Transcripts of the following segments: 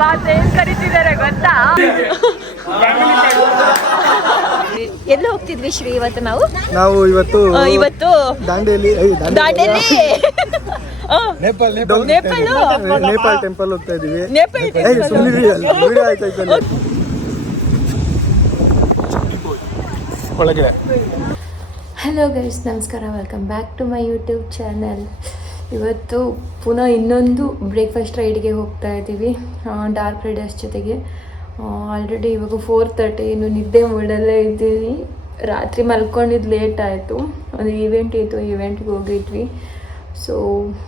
Boss ಏನ್ ಕರೀತಿದ್ದಾರೆ ಗೊತ್ತಾ? ಎಲ್ಲಿ ಹೋಗ್ತಿದ್ವಿ ಶ್ರೀ ಇವತ್ತು ನಾವು ಇವತ್ತು ದಾಂಡೇಲಿ ನೇಪಾಳ್ ಟೆಂಪಲ್ ಹೋಗ್ತಾ ಇದೀವಿ. ಹಲೋ ಗೈಸ್, ನಮಸ್ಕಾರ, welcome back to my YouTube channel. ಇವತ್ತು ಪುನಃ ಇನ್ನೊಂದು ಬ್ರೇಕ್ಫಾಸ್ಟ್ ರೈಡ್ಗೆ ಹೋಗ್ತಾ ಇದ್ದೀವಿ ಡಾರ್ಕ್ ರೈಡರ್ಸ್ ಜೊತೆಗೆ. ಆಲ್ರೆಡಿ ಇವಾಗ 4:30, ಇನ್ನು ನಿದ್ದೆ ಮೂಡಲ್ಲೇ ಇದ್ದೀನಿ. ರಾತ್ರಿ ಮಲ್ಕೊಂಡಿದ್ದು ಲೇಟ್ ಆಯಿತು, ಒಂದು ಈವೆಂಟ್ ಇತ್ತು, ಈವೆಂಟ್ಗೆ ಹೋಗಿದ್ವಿ. ಸೊ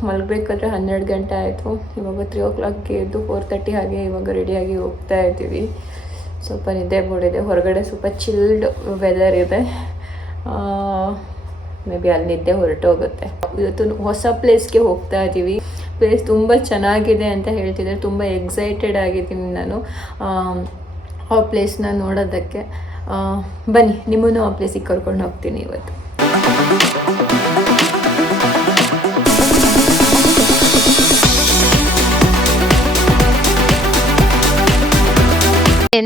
ಮಲ್ಗಬೇಕಾದ್ರೆ 12 ಗಂಟೆ ಆಯಿತು. ಇವಾಗ 3 o'clockಗೆ ಎದ್ದು 4:30 ಹಾಗೆ ಇವಾಗ ರೆಡಿಯಾಗಿ ಹೋಗ್ತಾ ಇದ್ದೀವಿ. ಸ್ವಲ್ಪ ನಿದ್ದೆ ಮೂಡಿದೆ, ಹೊರಗಡೆ ಸ್ವಲ್ಪ ಚಿಲ್ಡ್ ವೆದರ್ ಇದೆ. ಮೇ ಬಿ ಅಲ್ಲಿ ನಿದ್ದೆ ಹೊರಟೋಗುತ್ತೆ. ಇವತ್ತು ಹೊಸ ಪ್ಲೇಸ್ಗೆ ಹೋಗ್ತಾ ಇದ್ದೀವಿ. ಪ್ಲೇಸ್ ತುಂಬ ಚೆನ್ನಾಗಿದೆ ಅಂತ ಹೇಳ್ತಿದ್ದಾರೆ. ತುಂಬ ಎಕ್ಸೈಟೆಡ್ ಆಗಿದ್ದೀನಿ ನಾನು ಆ ಪ್ಲೇಸ್ನ ನೋಡೋದಕ್ಕೆ. ಬನ್ನಿ, ನಿಮ್ಮನ್ನು ಆ ಪ್ಲೇಸಿಗೆ ಕರ್ಕೊಂಡು ಹೋಗ್ತೀನಿ ಇವತ್ತು.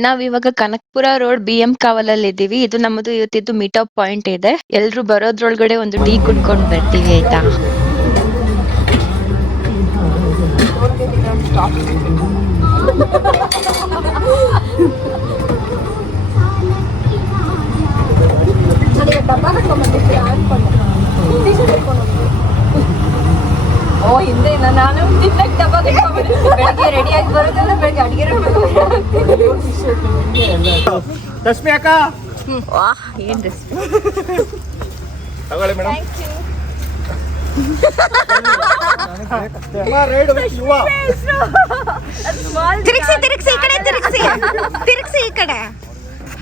ನಾವಿವಾಗ ಕನಕಪುರ ರೋಡ್ BM ಕಾವಲಲ್ಲಿ ಇದ್ದೀವಿ. ಇದು ನಮ್ಮದು ಇವತ್ತಿದ್ದು ಮೀಟಪ್ ಪಾಯಿಂಟ್ ಇದೆ. ಎಲ್ರು ಬರೋದ್ರೊಳಗಡೆ ಒಂದು ಟೀ ಕುಡ್ಕೊಂಡು ಬರ್ತೀವಿ, ಆಯ್ತಾ? ಓ, ಹಿಂದೆ ನಾನು ಬೆಳಗ್ಗೆ ರೆಡಿಯಾಗಿ ಬರೋದಲ್ಲ, ಬೆಳಗ್ಗೆ ಅಡುಗೆ ರಶ್ಮಿ ಅಕ್ಕ, ವಾಹ್, ಏನ್ ರೆಸಿಪಿ ತಗೊಳ್ಳಿ ಮೇಡಮ್. ತಿರುಗಿಸಿ ಈ ಕಡೆ.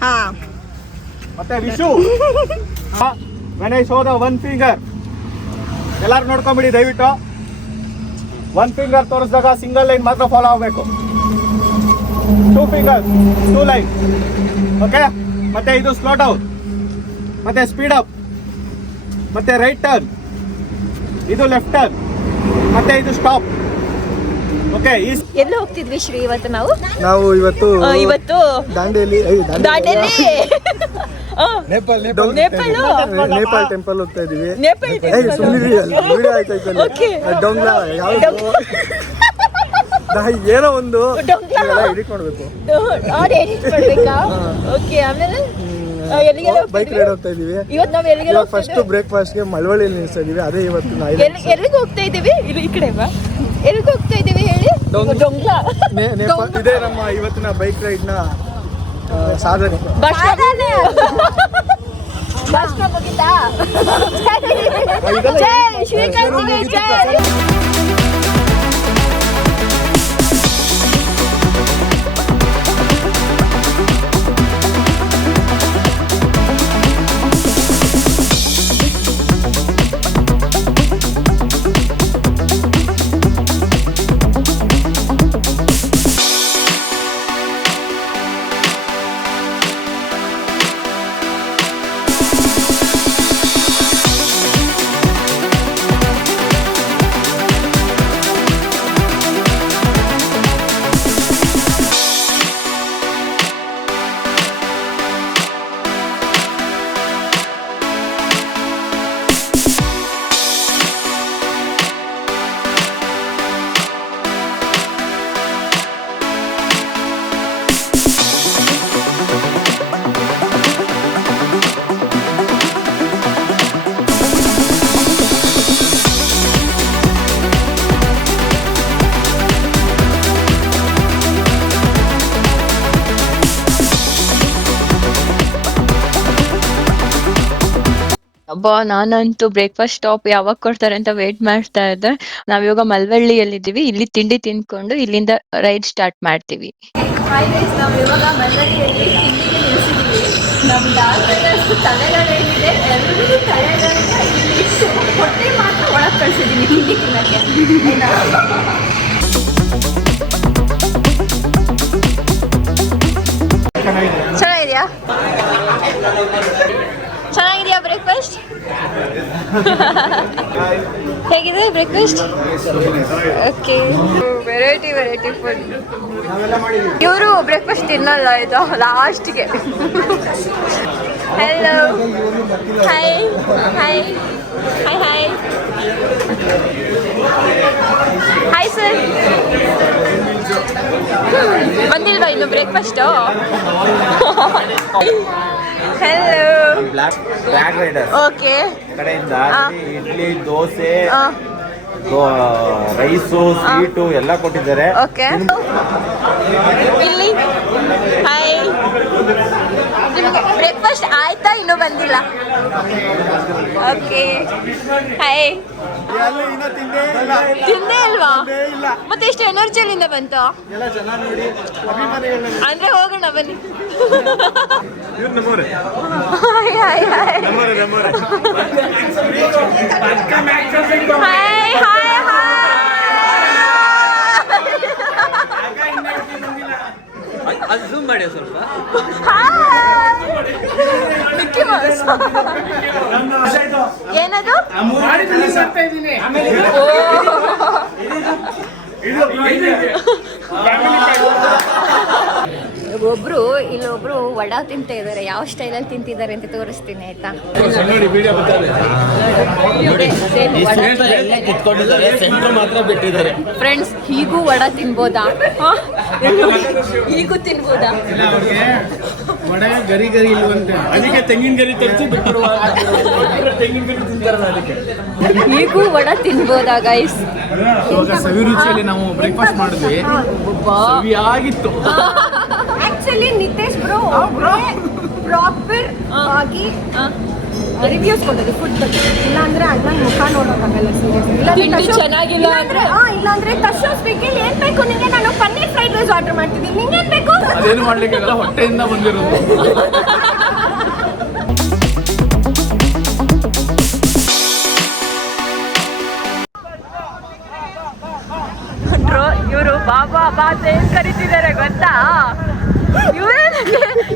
ಹಾ, ಮತ್ತೆ Vishu when I show the one finger, ಎಲ್ಲಾರು ನೋಡ್ಕೊಂಬಿಡಿ ದಯವಿಟ್ಟು. 1 finger ತೋರಿಸಿದಾಗ ಸಿಂಗಲ್ ಲೈನ್ ಮಾತ್ರ ಫಾಲೋ ಆಗಬೇಕು. 2 fingers 2 ಲೈನ್, ಓಕೆ? ಮತ್ತೆ ಇದು ಸ್ಲೋ ಡೌನ್, ಮತ್ತೆ ಸ್ಪೀಡ್ ಅಪ್, ಮತ್ತೆ ರೈಟ್ ಟರ್ನ್, ಇದು ಲೆಫ್ಟ್ ಟರ್ನ್, ಮತ್ತೆ ಇದು ಸ್ಟಾಪ್. ಓಕೆ, ಎಲ್ಲಿ ಹೋಗ್ತಿದ್ವಿ ಶ್ರೀ ಇವತ್ತು ನಾವು ಇವತ್ತು ದಾಂಡೇಲಿ ನೇಪಾಳ್ ಟೆಂಪಲ್ ಹೋಗ್ತಾ ಇದೀವಿ. ಏನೋ ಒಂದು ಎಡಿಟ್ ಮಾಡ್ಬೇಕು. ಬೈಕ್ ರೈಡ್ ಹೋಗ್ತಾ ಇದೀವಿ. ಫಸ್ಟ್ ಬ್ರೇಕ್ಫಾಸ್ಟ್ ಗೆ ಮಳವಳ್ಳಿಯಲ್ಲಿ ನಿಲ್ಸ್ತಾ ಇದೀವಿ. ಅದೇ ಇವತ್ತು ಎಲ್ಲಿಗೆ ಹೋಗ್ತಾ ಇದೀವಿ? ಈ ಕಡೆ ಬಾ. ಎಲ್ಲಿಗೆ ಹೋಗ್ತಾ ಇದೀವಿ ಹೇಳಿ? ಇದೇ ನಮ್ಮ ಇವತ್ತಿನ ಬೈಕ್ ರೈಡ್ ನ ಸಾಧನೆ. ನಾನಂತೂ ಬ್ರೇಕ್ಫಾಸ್ಟ್ ಸ್ಟಾಪ್ ಯಾವಾಗ ಕೊಡ್ತಾರೆ ಅಂತ ವೇಟ್ ಮಾಡ್ತಾ ಇದ್ದೆ. ನಾವಿವಾಗ ಮಲ್ವಳ್ಳಿಯಲ್ಲಿದ್ದೀವಿ. ಇಲ್ಲಿ ತಿಂಡಿ ತಿನ್ಕೊಂಡು ಇಲ್ಲಿಂದ ರೈಡ್ ಸ್ಟಾರ್ಟ್ ಮಾಡ್ತೀವಿ. ಚೆನ್ನಾಗಿದ್ಯಾ? ಚೆನ್ನಾಗಿದೆಯಾ ಬ್ರೇಕ್ಫಾಸ್ಟ್? ಹೇಗಿದೆ ಬ್ರೇಕ್ಫಾಸ್ಟ್? Okay, variety food. ನಾವೆಲ್ಲ ಮಾಡಿದ್ದೀವಿ. ಇವರು ಬ್ರೇಕ್ಫಾಸ್ಟ್ ತಿನ್ನಲ್ಲ ಇದು ಲಾಸ್ಟ್ಗೆ. Hello hi hi hi hi hi sir. ಬಂದಿಲ್ವಾ ಇನ್ನು breakfast? Hello black rider okay ಕಡೆಯಿಂದ ಇಡ್ಲಿ ದೋಸೆ ರೈಸು ಸ್ವೀಟು ಎಲ್ಲ ಕೊಟ್ಟಿದ್ದಾರೆ. ಓಕೆ ಇಲ್ಲಿ ಹಾಯ್. ನಿಮಗೆ ಬ್ರೇಕ್ಫಾಸ್ಟ್ ಆಯ್ತಾ? ಇನ್ನೂ ಬಂದಿಲ್ಲ. Okay hi. ತಿಂದೇ ಇಲ್ವಾ? ಮತ್ತೆ ಎಷ್ಟು ಎನರ್ಜಿಯಿಂದ ಬಂತು ಅಂದ್ರೆ ಹೋಗೋಣ ಬನ್ನಿ. Hi hi hi hi hi ಅದು ಝೂಮ್ ಮಾಡಿ ಸ್ವಲ್ಪ. ಏನದು? ಇಲ್ಲೊಬ್ರು ವಡಾ ತಿಂತ ಇದ್ದಾರೆ. ಯಾವ ಸ್ಟೈಲಲ್ಲಿ ತಿಂತಿದ್ದಾರೆ ಅಂತ ತೋರಿಸ್ತೀನಿ ಆಯ್ತಾ? ಫ್ರೆಂಡ್ಸ್, ಹೀಗೂ ವಡಾ ತಿನ್ಬೋದಾ? ಹೀಗೂ ತಿನ್ಬೋದಾ? ಗರಿ ಗರಿ ಇಲ್ವಂತೆ, ಅದಕ್ಕೆ ತೆಂಗಿನ ಗರಿ ತರಿಸಿ ಬಿಟ್ಟಿರುವ ತೆಂಗಿನ ಗರಿ ತಿಂತಾರಲ್ಲ ಅದಕ್ಕೆ. ಹೀಗೂ ವಡಾ ತಿನ್ಬೋದಾ ಗೈಸ್? ಸವಿ ರುಚಿಯಲ್ಲಿ ನಾವು ಬ್ರೇಕ್ಫಾಸ್ಟ್ ಮಾಡಿದ್ವಿ, ಸವಿಯಾಗಿತ್ತು. ಆಕ್ಚುಲಿ ನಿತೇಶ್ ಬ್ರೋ ಪ್ರಾಪರ್ ಆಗಿ ರಿವ್ಯೂಸ್ ಕೊಡೋದು ಫುಡ್ ಬಗ್ಗೆ. ಇಲ್ಲಾಂದ್ರೆ ಅಣ್ಣ ಮುಖ ನೋಡೋಕ್ಕಾಗಲ್ಲ ಸೀರಿಯಸ್. ಚೆನ್ನಾಗಿಲ್ಲ ಅಂದ್ರೆ ಇಲ್ಲಾಂದ್ರೆ ತಶೋ ಸ್ಪೀಕಿಂಗ್ ಏನ್ ಬೇಕು ನಿಂಗೆ? ನಾನು ಪನ್ನೀರ್ ಫ್ರೈಡ್ ರೈಸ್ ಆರ್ಡರ್ ಮಾಡ್ತಿದ್ದೀನಿ, ನಿಂಗೆ ಏನ್ ಬೇಕು? ಅದೇನು ಮಾಡ್ಲಿಕ್ಕಾಗಲ್ಲ, ಹೊಟ್ಟೆಯಿಂದ ಬಂದಿರೋದು. ಇವರು ಬಾಬಾ ಬಾತ್ ಏನ್ ಕರಿತಿದ್ದಾರೆ ಗೊತ್ತಾ?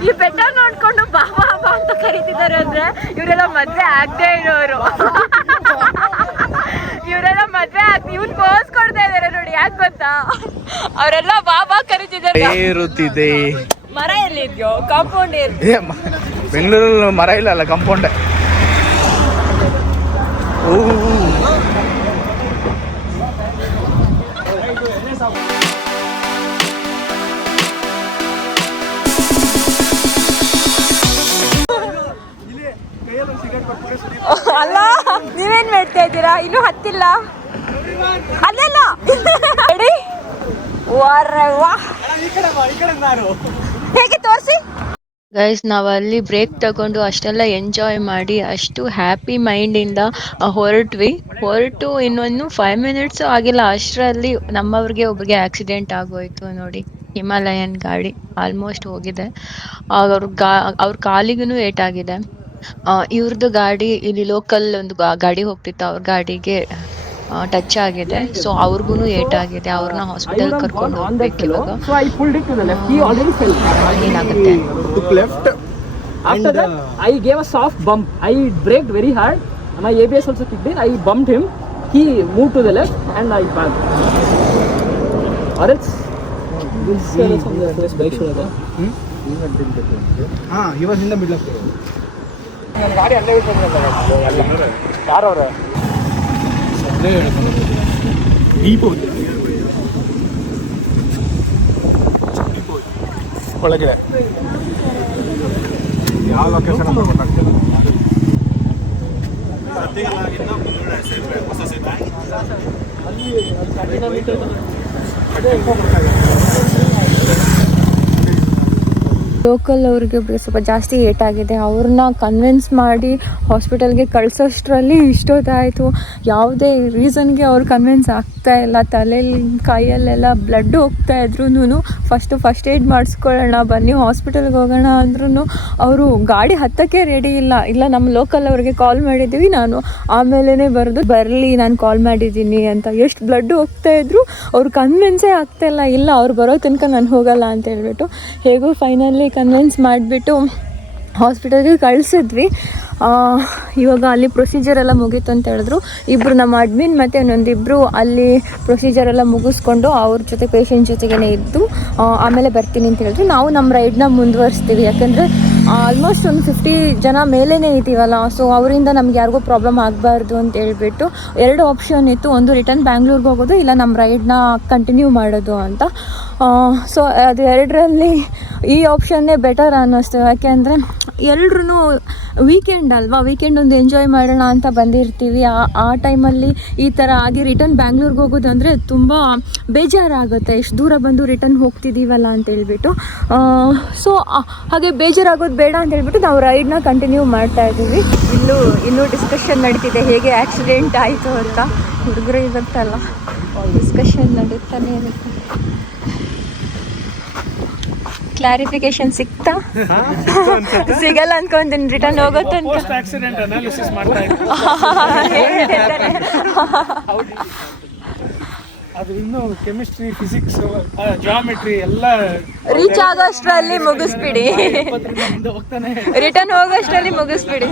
ಈ ಬೆಟ್ಟ ನೋಡ್ಕೊಂಡು ಬಾಬಾ ಬಾ ಅಂತ ಕರಿತಿದ್ದಾರೆ ಅಂದ್ರೆ ಇವರೆಲ್ಲ ಮದ್ವೆ ಆಗದೆ ಇರೋರು. ಇವರೆಲ್ಲ ಮದ್ವೆ ಆಗಿ ಇವ್ರು ಪೋಸ್ ಕೊಡ್ತಾ ಇದಾರೆ ನೋಡಿ. ಯಾಕೆ ಗೊತ್ತಾ? ಅವರೆಲ್ಲ ಬಾಬಾ ಕರಿತಿದ್ದಾರೆ. ಏರುತ್ತಿದೆ ಮರ ಎಲ್ಲಿದ್ಯೋ? ಕಾಂಪೌಂಡ್ ಬೆಂಗಳೂರಲ್ಲಿ ಮರ ಇಲ್ಲ ಅಲ್ಲ, ಕಾಂಪೌಂಡ್. ಅಲ್ಲ, ನೀವೇನ್ ಮಾಡ್ತಾ ಇದ್ದೀರಾ? ಇನ್ನೂ ಹತ್ತಿಲ್ಲ. ಅಲ್ಲೆಲ್ಲ ರೆಡಿ? ಹೇಗೆ ತೋರಿಸಿ ಗೈಸ್. ನಾವು ಅಲ್ಲಿ ಬ್ರೇಕ್ ತಗೊಂಡು ಅಷ್ಟೆಲ್ಲ ಎಂಜಾಯ್ ಮಾಡಿ ಅಷ್ಟು ಹ್ಯಾಪಿ ಮೈಂಡಿಂದ ಹೊರಟು ಇನ್ನೊಂದು 5 ಮಿನಿಟ್ಸು ಆಗಿಲ್ಲ ಅಷ್ಟರಲ್ಲಿ ನಮ್ಮವ್ರಿಗೆ ಒಬ್ಬರಿಗೆ ಆಕ್ಸಿಡೆಂಟ್ ಆಗೋಯ್ತು ನೋಡಿ. ಹಿಮಾಲಯನ್ ಗಾಡಿ ಆಲ್ಮೋಸ್ಟ್ ಹೋಗಿದೆ. ಅವ್ರ ಕಾಲಿಗೂ ಏಟಾಗಿದೆ. ಇವ್ರದ್ದು ಗಾಡಿ ಇಲ್ಲಿ ಲೋಕಲ್ ಒಂದು ಗಾಡಿ ಹೋಗ್ತಿತ್ತು, ಅವ್ರ ಗಾಡಿಗೆ ಟಚ್ ಆಗಿದೆ. ಸೊ ಅವ್ರಿಗೂ ಏಟಾಗಿದೆ. ಅವ್ರನ್ನ ಹಾಸ್ಪಿಟಲ್ ಕರ್ಕೊಂಡು ಹೋಗ್ಬೇಕು ಇವಾಗ. ಏನಾಗುತ್ತೆ? After that, I gave a soft bump. I braked very hard. My ABS also kicked in. I bumped him. He moved to the left and I backed. Or else, this is from the bike shoulder. he was in the middle of the road. ಗಾಡಿ ಅಲ್ಲೇ ಯಾರವ್ರೆ ಒಳಗಡೆ ಯಾವ location ಅಂತ ಗೊತ್ತಾಗ್ತಿಲ್ಲ. Local ಅವ್ರಿಗೆ ಸ್ವಲ್ಪ ಜಾಸ್ತಿ ಏಟಾಗಿದೆ. ಅವ್ರನ್ನ ಕನ್ವಿನ್ಸ್ ಮಾಡಿ ಹಾಸ್ಪಿಟಲ್ಗೆ ಕಳಿಸೋಷ್ಟರಲ್ಲಿ ಇಷ್ಟೊತ್ತಾಯಿತು. ಯಾವುದೇ ರೀಸನ್ಗೆ ಅವ್ರು ಕನ್ವಿನ್ಸ್ ಆಗ್ತಾ ಇಲ್ಲ. ತಲೆಯಲ್ಲಿ ಕೈಯಲ್ಲೆಲ್ಲ ಬ್ಲಡ್ ಹೋಗ್ತಾ ಇದ್ರೂ ಫಸ್ಟ್ ಏಡ್ ಮಾಡಿಸ್ಕೊಳ್ಳೋಣ ಬನ್ನಿ ಹಾಸ್ಪಿಟಲ್ಗೆ ಹೋಗೋಣ ಅಂದ್ರೂ ಅವರು ಗಾಡಿ ಹತ್ತಕ್ಕೆ ರೆಡಿ ಇಲ್ಲ ನಮ್ಮ ಲೋಕಲ್ ಅವ್ರಿಗೆ ಕಾಲ್ ಮಾಡಿದ್ದೀವಿ, ನಾನು ಆಮೇಲೆ ಬರಲಿ ನಾನು ಕಾಲ್ ಮಾಡಿದ್ದೀನಿ ಅಂತ. ಎಷ್ಟು ಬ್ಲಡ್ ಹೋಗ್ತಾ ಇದ್ರು ಅವ್ರು ಕನ್ವಿನ್ಸೇ ಆಗ್ತಾಯಿಲ್ಲ. ಇಲ್ಲ ಅವ್ರು ಬರೋ ತನಕ ನಾನು ಹೋಗಲ್ಲ ಅಂತ ಹೇಳ್ಬಿಟ್ಟು ಹೇಗೋ ಫೈನಲಿ ಕನ್ವಿನ್ಸ್ ಮಾಡಿಬಿಟ್ಟು ಹಾಸ್ಪಿಟಲ್ಗೆ ಕಳಿಸಿದ್ವಿ. ಇವಾಗ ಅಲ್ಲಿ ಪ್ರೊಸೀಜರ್ ಎಲ್ಲ ಮುಗೀತು ಅಂತ ಹೇಳಿದ್ರು. ಇಬ್ಬರು ನಮ್ಮ ಅಡ್ಮಿನ್ ಮತ್ತು ಇನ್ನೊಂದಿಬ್ಬರು ಅಲ್ಲಿ ಪ್ರೊಸೀಜರ್ ಎಲ್ಲ ಮುಗಿಸ್ಕೊಂಡು ಅವ್ರ ಜೊತೆ ಪೇಷಂಟ್ ಜೊತೆಗೇ ಇದ್ದು ಆಮೇಲೆ ಬರ್ತೀನಿ ಅಂತ ಹೇಳಿದ್ರು. ನಾವು ನಮ್ಮ ರೈಡ್ನ ಮುಂದುವರಿಸ್ತೀವಿ, ಯಾಕೆಂದರೆ ಆಲ್ಮೋಸ್ಟ್ ಒಂದು 50 ಜನ ಮೇಲೇ ಇದ್ದೀವಲ್ಲ. ಸೊ ಅವರಿಂದ ನಮ್ಗೆ ಯಾರಿಗೂ ಪ್ರಾಬ್ಲಮ್ ಆಗಬಾರ್ದು ಅಂತ ಹೇಳ್ಬಿಟ್ಟು 2 ಆಪ್ಷನ್ ಇತ್ತು. ಒಂದು ರಿಟರ್ನ್ ಬ್ಯಾಂಗ್ಳೂರ್ಗೆ ಹೋಗೋದು, ಇಲ್ಲ ನಮ್ಮ ರೈಡ್ನ ಕಂಟಿನ್ಯೂ ಮಾಡೋದು ಅಂತ. ಸೊ ಅದು 2ರಲ್ಲಿ ಈ ಆಪ್ಷನ್ನೇ ಬೆಟರ್ ಅನ್ನಿಸ್ತು. ಯಾಕೆ ಅಂದರೆ ಎಲ್ರೂ ವೀಕೆಂಡ್ ಅಲ್ವಾ, ವೀಕೆಂಡ್ ಒಂದು ಎಂಜಾಯ್ ಮಾಡೋಣ ಅಂತ ಬಂದಿರ್ತೀವಿ. ಆ ಟೈಮಲ್ಲಿ ಈ ಥರ ಆಗಿ ರಿಟರ್ನ್ ಬ್ಯಾಂಗ್ಳೂರ್ಗೆ ಹೋಗೋದು ಅಂದರೆ ತುಂಬ ಬೇಜಾರಾಗುತ್ತೆ. ಇಷ್ಟು ದೂರ ಬಂದು ರಿಟರ್ನ್ ಹೋಗ್ತಿದ್ದೀವಲ್ಲ ಅಂತ ಹೇಳ್ಬಿಟ್ಟು. ಸೊ ಹಾಗೆ ಬೇಜಾರಾಗೋದು ಬೇಡ ಅಂತ ಹೇಳ್ಬಿಟ್ಟು ನಾವು ರೈಡ್ನ ಕಂಟಿನ್ಯೂ ಮಾಡ್ತಾಯಿದ್ದೀವಿ. ಇನ್ನೂ ಡಿಸ್ಕಷನ್ ನಡೀತಿದೆ, ಹೇಗೆ ಆಕ್ಸಿಡೆಂಟ್ ಆಯಿತು ಅಂತ. ಹುಡುಗರು ಇರುತ್ತಲ್ಲ, ಡಿಸ್ಕಷನ್ ನಡೀತಾನೆ ಇರುತ್ತೆ. ಕ್ಲಾರಿಫಿಕೇಶನ್ ಸಿಗ್ತಾ? ಸಿಗಲ್ಲ ಅನ್ಕೊಂತೀನಿ ರಿಟರ್ನ್ ಹೋಗೋ ತನಕ. ಆಕ್ಸಿಡೆಂಟ್ ಅನಾಲಿಸಿಸ್ ಮಾಡ್ತಾ ಇದ್ರು. ಅದು ಇನ್ನು ಕೆಮಿಸ್ಟ್ರಿ, ಫಿಸಿಕ್ಸ್, ಜಿಯೋಮೆಟ್ರಿ ಎಲ್ಲ ರೀಚ್ ಆಗೋಷ್ಟರಲ್ಲಿ ಮುಗಿಸ್ಬಿಡಿ, ಮುಂದೆ ಹೋಗ್ತಾನೆ. ರಿಟರ್ನ್ ಹೋಗೋಷ್ಟರಲ್ಲಿ ಮುಗಿಸ್ಬಿಡಿ.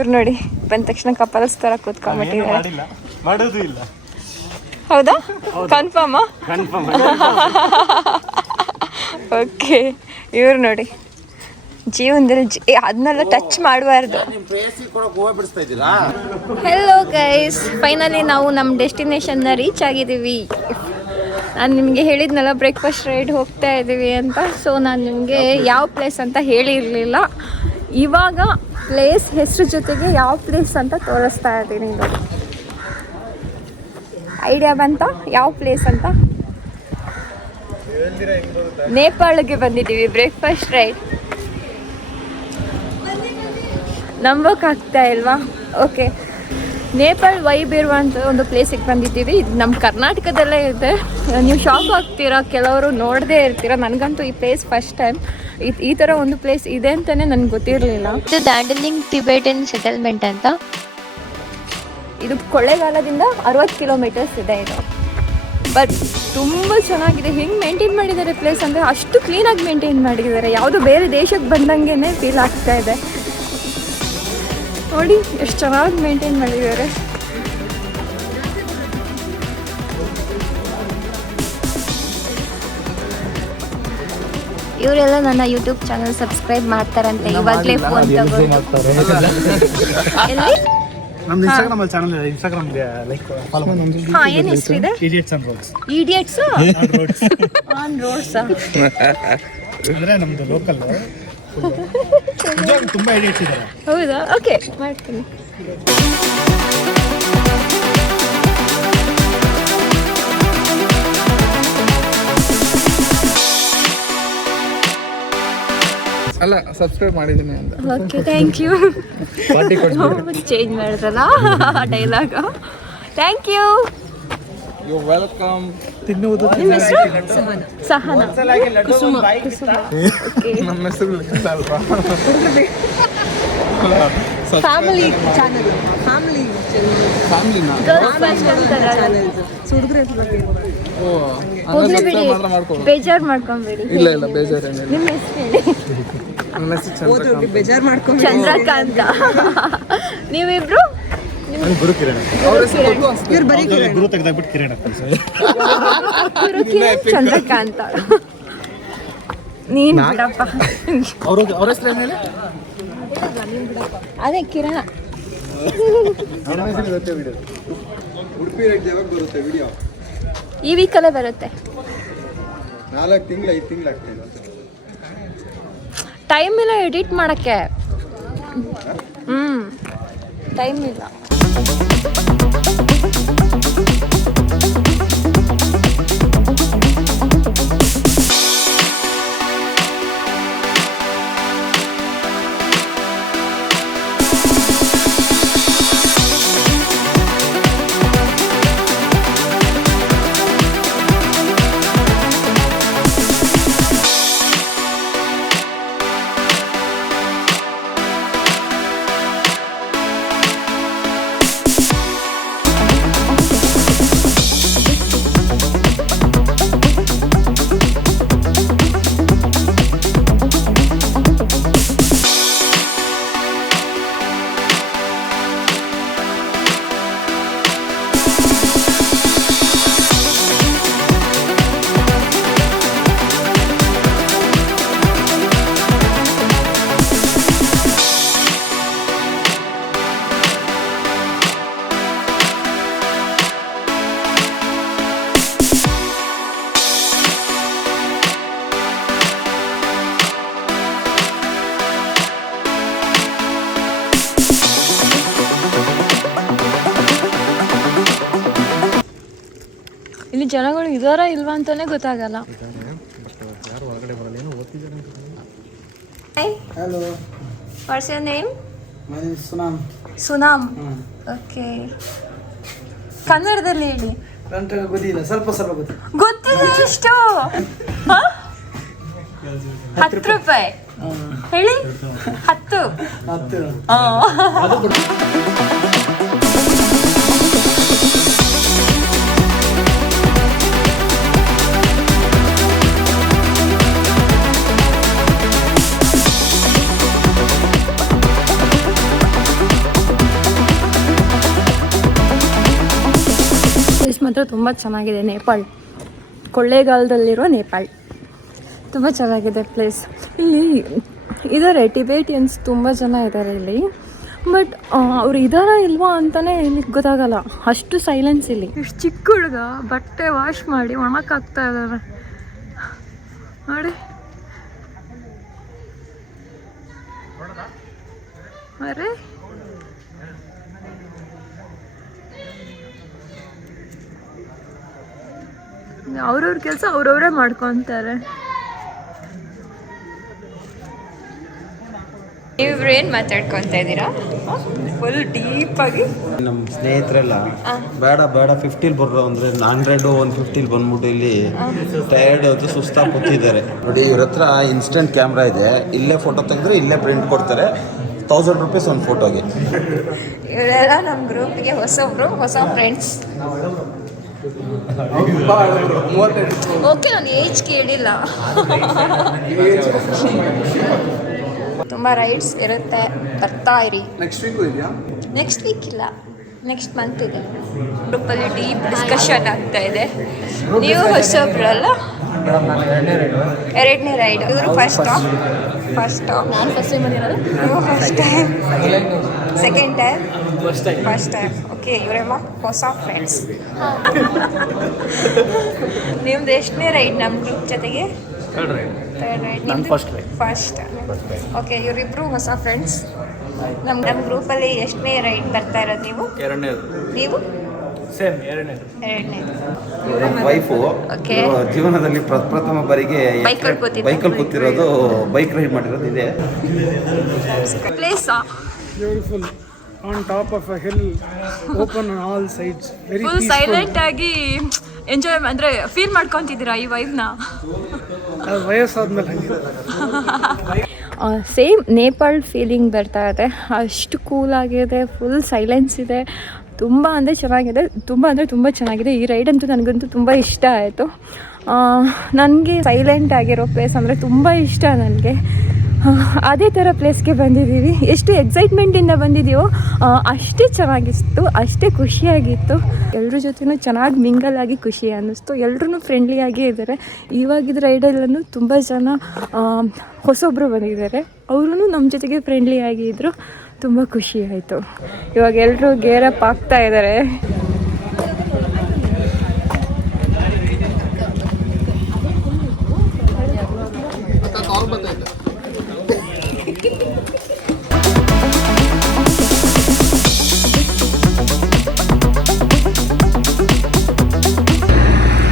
ಇವ್ರು ನೋಡಿ ಬಂದ ತಕ್ಷಣ ಕಪಲ್ಸ್ ಥರ ಕೂತ್ಕೊಂಡ್ಬಿಟ್ಟಿದ್ದಾರೆ. ಮಾಡೋದು ಇಲ್ಲ. ಹೌದಾ? ಕನ್ಫರ್ಮಾ? ಓಕೆ, ಇವ್ರು ನೋಡಿ ಜೀವನದಲ್ಲಿ ಅದನ್ನೆಲ್ಲ ಟಚ್ ಮಾಡಬಾರ್ದು. ಹೆಲೋ ಗೈಸ್, ಫೈನಲಿ ನಾವು ನಮ್ಮ ಡೆಸ್ಟಿನೇಷನ್ನ ರೀಚ್ ಆಗಿದ್ದೀವಿ. ನಾನು ನಿಮಗೆ ಹೇಳಿದ್ನಲ್ಲ ಬ್ರೇಕ್ಫಾಸ್ಟ್ ರೈಡ್ ಹೋಗ್ತಾ ಇದ್ದೀವಿ ಅಂತ. ಸೊ ನಾನು ನಿಮಗೆ ಯಾವ ಪ್ಲೇಸ್ ಅಂತ ಹೇಳಿರಲಿಲ್ಲ. ಇವಾಗ ಪ್ಲೇಸ್ ಹೆಸರು ಜೊತೆಗೆ ಯಾವ ಪ್ಲೇಸ್ ಅಂತ ತೋರಿಸ್ತಾ ಇದ್ದೀನಿ. ನೋಡಿ, ಐಡಿಯಾ ಬಂತ ಯಾವ ಪ್ಲೇಸ್ ಅಂತ? ನೇಪಾಳಿಗೆ ಬಂದಿದ್ದೀವಿ ಬ್ರೇಕ್ಫಾಸ್ಟ್ ರೈಡ್. ನಂಬೋಕ್ಕಾಗ್ತಾ ಇಲ್ವಾ? ಓಕೆ, ನೇಪಾಳ್ ವೈಬ್ ಇರುವಂಥ ಒಂದು ಪ್ಲೇಸಿಗೆ ಬಂದಿದ್ದೀವಿ. ಇದು ನಮ್ಮ ಕರ್ನಾಟಕದಲ್ಲೇ ಇದೆ. ನೀವು ಶಾಕ್ ಆಗ್ತೀರಾ, ಕೆಲವರು ನೋಡದೇ ಇರ್ತೀರ. ನನಗಂತೂ ಈ ಪ್ಲೇಸ್ ಫಸ್ಟ್ ಟೈಮ್. ಈ ಥರ ಒಂದು ಪ್ಲೇಸ್ ಇದೆ ಅಂತಲೇ ನನಗೆ ಗೊತ್ತಿರಲಿಲ್ಲ. ಇದು ದಾಂಡಲಿಂಗ್ ಟಿಬೆಟನ್ ಸೆಟಲ್ಮೆಂಟ್ ಅಂತ. ಇದು ಕೊಳ್ಳೇಗಾಲದಿಂದ 60 ಕಿಲೋಮೀಟರ್ಸ್ ಇದೆ ಇದು. ಬಟ್ ತುಂಬ ಚೆನ್ನಾಗಿದೆ. ಹೆಂಗೆ ಮೇಂಟೈನ್ ಮಾಡಿದ್ದಾರೆ ಪ್ಲೇಸ್ ಅಂದರೆ ಅಷ್ಟು ಕ್ಲೀನಾಗಿ ಮೇಂಟೈನ್ ಮಾಡಿದ್ದಾರೆ. ಯಾವುದೋ ಬೇರೆ ದೇಶಕ್ಕೆ ಬಂದಂಗೆ ಫೀಲ್ ಆಗ್ತಾ ಇದೆ. ನೋಡಿ ಎಷ್ಟು ಚೆನ್ನಾಗಿ ಮೇಂಟೈನ್ ಮಾಡಿದ್ದಾರೆ. ಇವರೆಲ್ಲ ನನ್ನ ಯೂಟ್ಯೂಬ್ ಚಾನಲ್ ಸಬ್ಸ್ಕ್ರೈಬ್ ಮಾಡ್ತಾರಂತೆ ಇವಾಗಲೇ ಫೋನ್ ತಗೊಂಡು. ಎಲ್ಲಿ? ನಮ್ದು ಇನ್ಸ್ಟಾಗ್ರಾಮ್ ಅಲ್ಲಿ ಚಾನಲ್ ಇದೆ. ಇನ್ಸ್ಟಾಗ್ರಾಮ್ಗೆ ಲೈಕ್ ಫಾಲೋ ಮಾಡಿ. ಹಾಂ, ಏನು ಹೆಸರಿದೆ? Idiots on roads. Idiots on roads ಅಂದ್ರೆ ನಮ್ದು ಲೋಕಲ್ ತುಂಬಾ ಇಡಿಯಟ್ಸ್ ಇದ್ದಾರೆ. ಹೌದಾ? ಓಕೆ, ಮಾಡ್ತೀನಿ. ಅಲ್ಲ, ಸಬ್ಸ್ಕ್ರೈಬ್ ಮಾಡಿದ್ದೀನಿ ಅಂತ. Okay, thank you. ಚೇಂಜ್ ಮಾಡಿದ್ರಲ್ಲ dialogue. Thank you. You welcome. ತಿನ್ನುವುದು ನಿಮ್ಮ ಹೆಸರು? ಸಹನಾ. ಕುಸುಮ. ನಮ್ಮ ಹೆಸರು ಅಲ್ವಾ? Family channel. ಫ್ಯಾಮಿಲಿನ ಓ, ಹೋಗ್ಲಿ ಬಿಡಿ, ಮಾತ್ರ ಮಾಡ್ಕೊಳ್ಳಿ. ಬೇಜಾರು ಮಾಡ್ಕೊಂಬೇಡಿ. ಇಲ್ಲ ಬೇಜಾರೇನಿಲ್ಲ. ನಿಮ್ಮ ಹೆಸರು ಹೇಳಿ. ನನ್ನ ಹೆಸರು ಚಂದ್ರಕಾಂತ್. ಚಂದ್ರಕಾಂತ. ನೀವಿಬ್ರು? ಗುರು ಕಿರಣ್ ಗುರು ತೆಗೆದಾಕ್ಬಿಟ್ಟು ಕಿರಣ್ ಚಂದ್ರಕಾಂತ ನೀನ್ ಬಿಡಪ್ಪ. ಅವ್ರ ಹೆಸರು ಏನು ಹೇಳಿ? ಅದೇ ಕಿರಣ. ಉಡುಪಿ ರೈಡ್ ಯಾವಾಗ ಬರುತ್ತೆ ವಿಡಿಯೋ? ಈ ವೀಕಲ್ಲೇ ಬರುತ್ತೆ. 4 ತಿಂಗಳು 5 ತಿಂಗಳು ಆಗ್ತಾಯಿದೆ. ಟೈಮ್ ಇಲ್ಲ ಎಡಿಟ್ ಮಾಡೋಕ್ಕೆ. ಟೈಮ್ ಇಲ್ಲ. ಇಲ್ಲಿ ಜನಗಳು ಇದಾರ ಇಲ್ವಾ ಅಂತಾನೆ ಗೊತ್ತಾಗಲ್ಲ. Hello. What's your name? My name is Sunam. Sunam. Okay. ಕನ್ನಡದಲ್ಲಿ ಹೇಳಿ. ಕನ್ನಡ ಗೊತ್ತಿಲ್ಲ, ಸ್ವಲ್ಪ ಗೊತ್ತಿಲ್ಲ. ಗೊತ್ತಿದೆ ಎಷ್ಟು? 10 ರೂಪಾಯಿ ಹೇಳಿ. 10. ಮಾತ್ರ ತುಂಬ ಚೆನ್ನಾಗಿದೆ. ನೇಪಾಳ್, ಕೊಳ್ಳೇಗಾಲದಲ್ಲಿರೋ ನೇಪಾಳ್ ತುಂಬ ಚೆನ್ನಾಗಿದೆ ಪ್ಲೇಸ್. ಇಲ್ಲಿ ಇದ್ದಾರೆ ಟಿಬೇಟಿಯನ್ಸ್ ತುಂಬ ಜನ ಇದ್ದಾರೆ ಇಲ್ಲಿ. ಬಟ್ ಅವ್ರು ಇದಾರ ಇಲ್ವಾ ಅಂತಲೇ ಇಲ್ಲಿ ಗೊತ್ತಾಗಲ್ಲ, ಅಷ್ಟು ಸೈಲೆನ್ಸ್ ಇಲ್ಲಿ. ಇಷ್ಟು ಚಿಕ್ಕ ಹುಡುಗ ಬಟ್ಟೆ ವಾಶ್ ಮಾಡಿ ಒಣಕ್ಕಾಗ್ತಾ ಇದ್ದಾರೆ ನೋಡಿ. ಅರೆ ಅವ್ರವ್ರ ಕೆಲಸ ಅವ್ರವರೇ ಮಾಡ್ಕೊತಾರೆ. ನೀವೇನು ಮಾತಾಡ್ಕೊತಾ ಇದ್ದೀರಾ? ಫುಲ್ ಡೀಪಾಗಿ. ನಮ್ಮ ಸ್ನೇಹಿತರೆಲ್ಲ ಬೇಡ 50 ಬರೋ ಅಂದರೆ 100 150 ಬಂದ್ಬಿಟ್ಟು ಇಲ್ಲಿ ಟಯರ್ಡ್ ಅಂತ ಸುಸ್ತಾಗಿ ಕೂತಿದ್ದಾರೆ ನೋಡಿ. ಇವ್ರ ಹತ್ರ ಇನ್ಸ್ಟೆಂಟ್ ಕ್ಯಾಮ್ರಾ ಇದೆ, ಇಲ್ಲೇ ಫೋಟೋ ತೆಗೆದ್ರೆ ಇಲ್ಲೇ ಪ್ರಿಂಟ್ ಕೊಡ್ತಾರೆ. 1000 ರೂಪೀಸ್ ಒಂದು ಫೋಟೋಗೆ. ಇವರೆಲ್ಲ ನಮ್ಮ ಗ್ರೂಪ್ಗೆ ಹೊಸ ಫ್ರೆಂಡ್ಸ್. ಓಕೆ, ನಾನು ಏಜ್ ಕೇಳಿಲ್ಲ. ತುಂಬ ರೈಡ್ಸ್ ಇರುತ್ತೆ, ಬರ್ತಾ ಇರಿ. ನೆಕ್ಸ್ಟ್ ವೀಕು ಇದೆಯಾ? ನೆಕ್ಸ್ಟ್ ವೀಕ್ ಇಲ್ಲ, ನೆಕ್ಸ್ಟ್ ಮಂತ್ ಇದೆ. ಗ್ರೂಪಲ್ಲಿ ಡೀಪ್ ಡಿಸ್ಕಷನ್ ಆಗ್ತಾ ಇದೆ. ನೀವು ಹೊಸಬ್ರಲ್ಲ? ಎರಡನೇ ರೈಡ್. ಇವರು ಫಸ್ಟ್ ಟೈಮ್. ನಾನು ಫಸ್ಟ್ ಟೈಮ್ ಬಂದಿರೋದು. ನೀವು first time. Second time. First time. Okay, ಇವರೆಲ್ಲ ಹೊಸ ಫ್ರೆಂಡ್ಸ್. ನಿಮ್ದು ಎಷ್ಟನೇ ರೈಡ್ ನಮ್ಮ ಗ್ರೂಪ್ ಜೊತೆಗೆ? Third ride. ಫಸ್ಟ್. ಓಕೆ, ಇವರಿಬ್ರು ಹೊಸ ಫ್ರೆಂಡ್ಸ್. ನಮ್ಮ ಗ್ರೂಪಲ್ಲಿ ಎಷ್ಟನೇ ರೈಡ್ ಬರ್ತಾ ಇರೋದು ನೀವು? ನೀವು ಎರಡನೇದು. Wife okay. ಜೀವನದಲ್ಲಿ ಪ್ರಥಮ ಬಾರಿಗೆ ಬೈಕಲ್ಲಿ ಕೂತಿರೋದು, ಬೈಕ್ ರೈಡ್ ಮಾಡಿರೋದು ಇದೆ. ಪ್ಲೇಸಾ? Beautiful. On top of a hill, open on all sides. Very full peaceful. Silent ಆಗಿ ಎಂಜಾಯ್ ಅಂದರೆ ಫೀಲ್ ಮಾಡ್ಕೊತಿದ್ದೀರಾ ಈ ವೈಬ್ನ? ವಯಸ್ಸಾದ್ಮೇಲೆ ಹಂಗೆ. ಸೇಮ್ ನೇಪಾಳ್ ಫೀಲಿಂಗ್ ಬರ್ತಾ ಇದೆ. ಅಷ್ಟು ಕೂಲಾಗಿದೆ, ಫುಲ್ ಸೈಲೆನ್ಸ್ ಇದೆ. ತುಂಬ ಅಂದರೆ ಚೆನ್ನಾಗಿದೆ, ತುಂಬ ಚೆನ್ನಾಗಿದೆ. ಈ ರೈಡ್ ಅಂತೂ ನನಗಂತೂ ತುಂಬ ಇಷ್ಟ ಆಯಿತು. ನನಗೆ ಸೈಲೆಂಟ್ ಆಗಿರೋ ಪ್ಲೇಸ್ ಅಂದರೆ ತುಂಬ ಇಷ್ಟ ನನಗೆ. ಅದೇ ಥರ ಪ್ಲೇಸ್ಗೆ ಬಂದಿದ್ದೀವಿ. ಎಷ್ಟು ಎಕ್ಸೈಟ್ಮೆಂಟಿಂದ ಬಂದಿದ್ದೀವೋ ಅಷ್ಟೇ ಚೆನ್ನಾಗಿತ್ತು, ಅಷ್ಟೇ ಖುಷಿಯಾಗಿತ್ತು. ಎಲ್ಲರ ಜೊತೆನೂ ಚೆನ್ನಾಗಿ ಮಿಂಗಲ್ ಆಗಿ ಖುಷಿ ಅನ್ನಿಸ್ತು. ಎಲ್ಲರೂ ಫ್ರೆಂಡ್ಲಿಯಾಗೇ ಇದ್ದಾರೆ. ಇವಾಗಿದ್ದ ರೈಡಲ್ಲೂ ತುಂಬ ಜನ ಹೊಸೊಬ್ಬರು ಬಂದಿದ್ದಾರೆ, ಅವರು ನಮ್ಮ ಜೊತೆಗೆ ಫ್ರೆಂಡ್ಲಿ ಆಗಿದ್ದರು. ತುಂಬ ಖುಷಿ ಆಯಿತು. ಇವಾಗ ಎಲ್ಲರೂ ಗೇರಪ್ ಆಗ್ತಾ ಇದ್ದಾರೆ.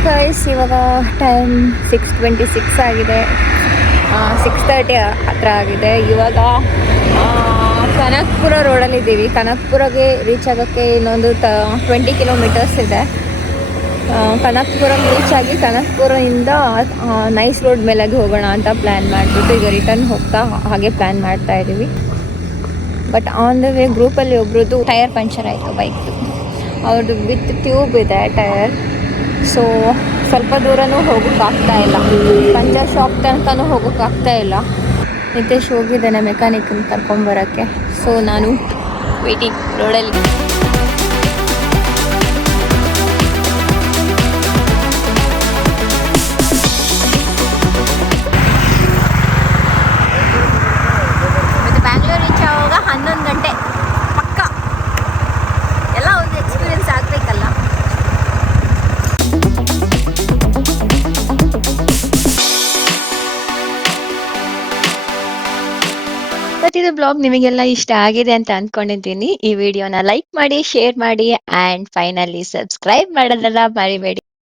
ಗೈಸ್, ಇವಾಗ ಟೈಮ್ 6:26 ಆಗಿದೆ. 6:30 ಹತ್ರ ಆಗಿದೆ. ಇವಾಗ ಕನಕಪುರ ರೋಡಲ್ಲಿದ್ದೀವಿ. ಕನಕಪುರಗೆ ರೀಚ್ ಆಗೋಕ್ಕೆ ಇನ್ನೊಂದು 20 ಕಿಲೋಮೀಟರ್ಸ್ ಇದೆ. ಕನಕಪುರ ರೀಚ್ ಆಗಿ ಕನಕಪುರದಿಂದ ನೈಸ್ ರೋಡ್ ಮೇಲಾಗಿ ಹೋಗೋಣ ಅಂತ ಪ್ಲ್ಯಾನ್ ಮಾಡಿಬಿಟ್ಟು ಈಗ ರಿಟರ್ನ್ ಹೋಗ್ತಾ ಹಾಗೆ ಪ್ಲ್ಯಾನ್ ಮಾಡ್ತಾ ಇದ್ದೀವಿ. ಬಟ್ ಆನ್ ದ ವೇ ಗ್ರೂಪಲ್ಲಿ ಒಬ್ರದ್ದು ಟೈರ್ ಪಂಚರ್ ಆಯಿತು ಬೈಕ್ದು. ಅವ್ರದ್ದು ವಿತ್ ಟ್ಯೂಬ್ ಇದೆ ಟೈರ್. ಸೊ ಸ್ವಲ್ಪ ದೂರನೂ ಹೋಗೋಕ್ಕಾಗ್ತಾ ಇಲ್ಲ, ಪಂಚರ್ ಶಾಪ್ ತನಕನೂ ಹೋಗೋಕ್ಕಾಗ್ತಾ ಇಲ್ಲ. ನಿತೇಶ್ ಹೋಗಿದ್ದಾನೆ ಮೆಕ್ಯಾನಿಕನ್ನ ಕರ್ಕೊಂಬರೋಕ್ಕೆ. ಸೊ ನಾನು ವೇಟಿಂಗ್ ರೋಡಲ್ಲಿ. ಮತ್ತು ಬ್ಯಾಂಗ್ಳೂರ್ ರೀಚ್ ಆಗುವಾಗ 11 ಗಂಟೆ ಪಕ್ಕ. ಎಲ್ಲ ಒಂದು ಎಕ್ಸ್ಪೀರಿಯನ್ಸ್ ಆಗಬೇಕಲ್ಲ. ಇದು ಬ್ಲಾಗ್ ನಿಮಗೆಲ್ಲ ಇಷ್ಟ ಆಗಿದೆ ಅಂತ ಅಂದ್ಕೊಂಡಿದ್ದೀನಿ. ಈ ವಿಡಿಯೋನ ಲೈಕ್ ಮಾಡಿ, ಶೇರ್ ಮಾಡಿ ಆ್ಯಂಡ್ ಫೈನಲಿ ಸಬ್ಸ್ಕ್ರೈಬ್ ಮಾಡೋದೆಲ್ಲ ಮರಿಬೇಡಿ.